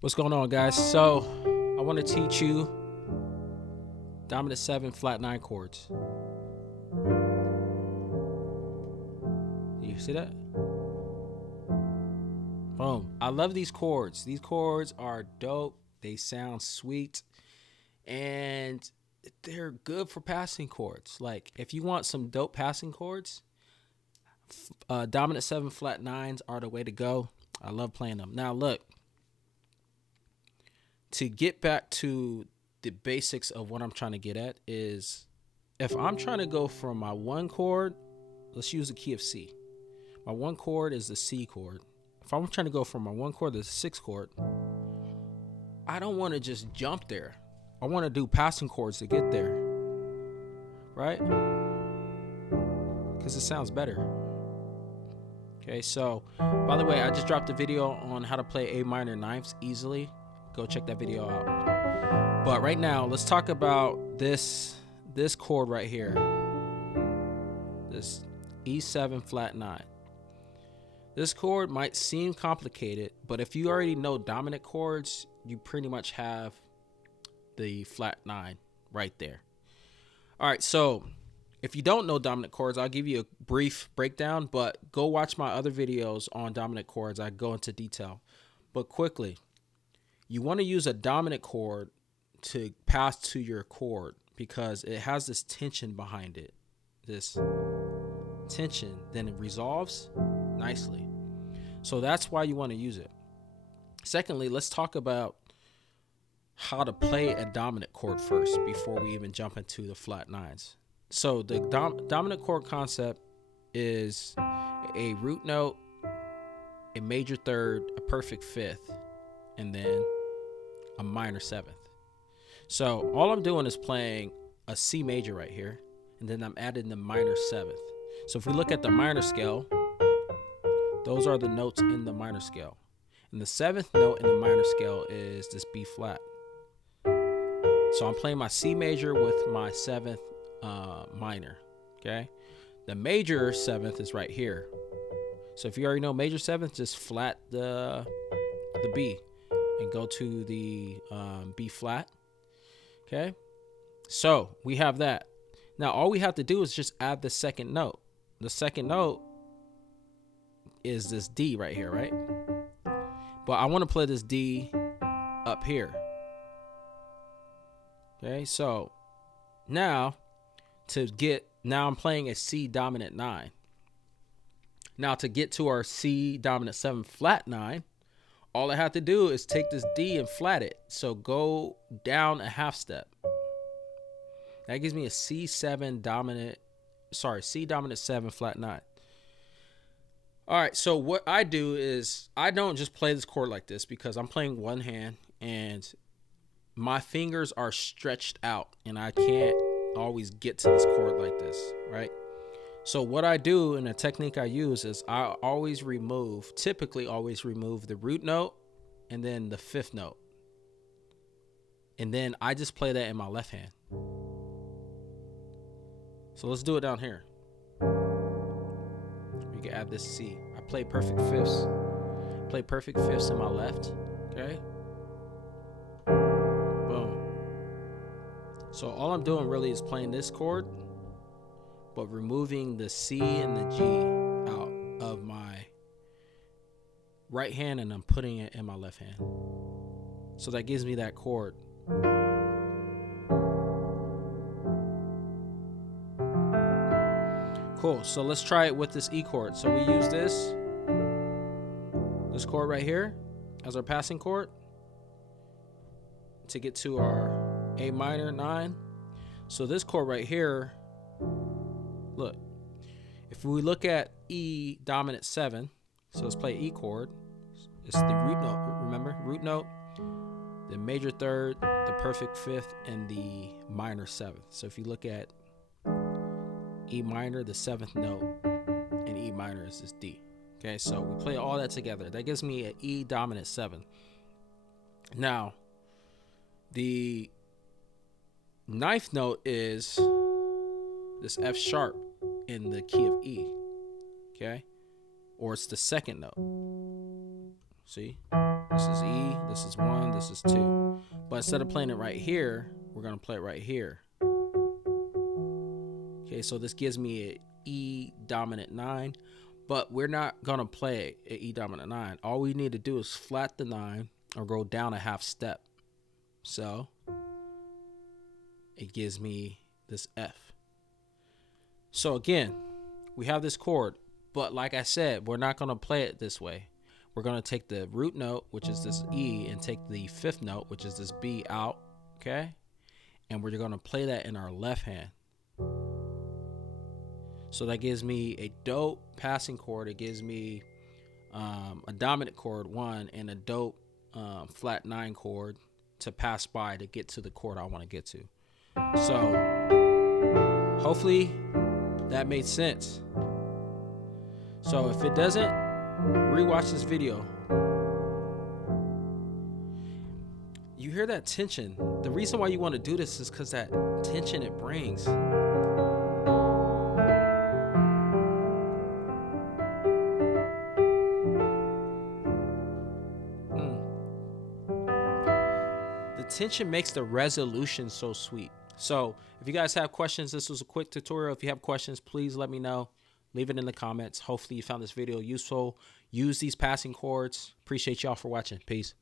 What's going on, guys? So I want to teach you dominant 7 flat 9 chords. Do you see that? Boom. I love these chords. These chords are dope. They sound sweet and they're good for passing chords. Like if you want some dope passing chords, dominant 7 flat 9s are the way to go. I love playing them. Now look, to get back to the basics of what I'm trying to get at is if I'm trying to go from my one chord, let's use the key of C. My one chord is the C chord. If I'm trying to go from my one chord to the 6th chord, I don't want to just jump there. I want to do passing chords to get there, right? Because it sounds better. Okay, so by the way, I just dropped a video on how to play A minor ninths easily. Go check that video out. But right now, let's talk about this chord right here. This E7 flat 9. This chord might seem complicated, but if you already know dominant chords, you pretty much have the flat 9 right there. All right, so if you don't know dominant chords, I'll give you a brief breakdown, but go watch my other videos on dominant chords. I go into detail. But quickly, you want to use a dominant chord to pass to your chord because it has this tension behind it. This tension, then it resolves nicely. So that's why you want to use it. Secondly, let's talk about how to play a dominant chord first before we even jump into the flat 9s. So the dominant chord concept is a root note, a major third, a perfect fifth, and then a minor 7th. So all I'm doing is playing a C major right here, and then I'm adding the minor 7th. So if we look at the minor scale, those are the notes in the minor scale. And the 7th note in the minor scale is this B flat. So I'm playing my C major with my 7th minor, okay? The major 7th is right here. So if you already know major 7th, just flat the B and go to the B flat, okay? So we have that. Now all we have to do is just add the second note. The second note is this D right here, right? But I want to play this D up here. Okay, so now I'm playing a C dominant 9. Now to get to our C dominant 7 flat 9, all I have to do is take this D and flat it. So go down a half step. That gives me a C dominant 7 flat 9. All right, so what I do is I don't just play this chord like this because I'm playing one hand and my fingers are stretched out and I can't always get to this chord like this, right? So what I do and the technique I use is I typically always remove the root note and then the 5th note. And then I just play that in my left hand. So let's do it down here. We can add this C. I play perfect fifths. Play perfect fifths in my left, okay? Boom. So all I'm doing really is playing this chord, but removing the C and the G out of my right hand and I'm putting it in my left hand. So that gives me that chord. Cool, so let's try it with this E chord. So we use this chord right here as our passing chord to get to our A minor 9. So this chord right here, look, if we look at E dominant 7, so let's play E chord. It's the root note, remember? Root note, the major third, the perfect fifth, and the minor 7th. So if you look at E minor, the 7th note, and E minor is this D. Okay, so we play all that together. That gives me an E dominant 7. Now, the 9th note is this F sharp in the key of E. Okay, or it's the 2nd note. See, this is E, this is 1, this is 2. But instead of playing it right here, we're gonna play it right here. Okay, so this gives me an E dominant 9, but we're not gonna play an E dominant 9. All we need to do is flat the 9 or go down a half step. So it gives me this F. So again, we have this chord, but like I said, we're not gonna play it this way. We're gonna take the root note, which is this E, and take the fifth note, which is this B, out, okay? And we're gonna play that in our left hand. So that gives me a dope passing chord. It gives me a dominant chord 1 and a dope flat 9 chord to pass by to get to the chord I want to get to. So hopefully that made sense. So if it doesn't, rewatch this video. You hear that tension. The reason why you want to do this is because that tension it brings. The tension makes the resolution so sweet. So if you guys have questions, this was a quick tutorial. If you have questions, please let me know. Leave it in the comments. Hopefully you found this video useful. Use these passing chords. Appreciate y'all for watching. Peace.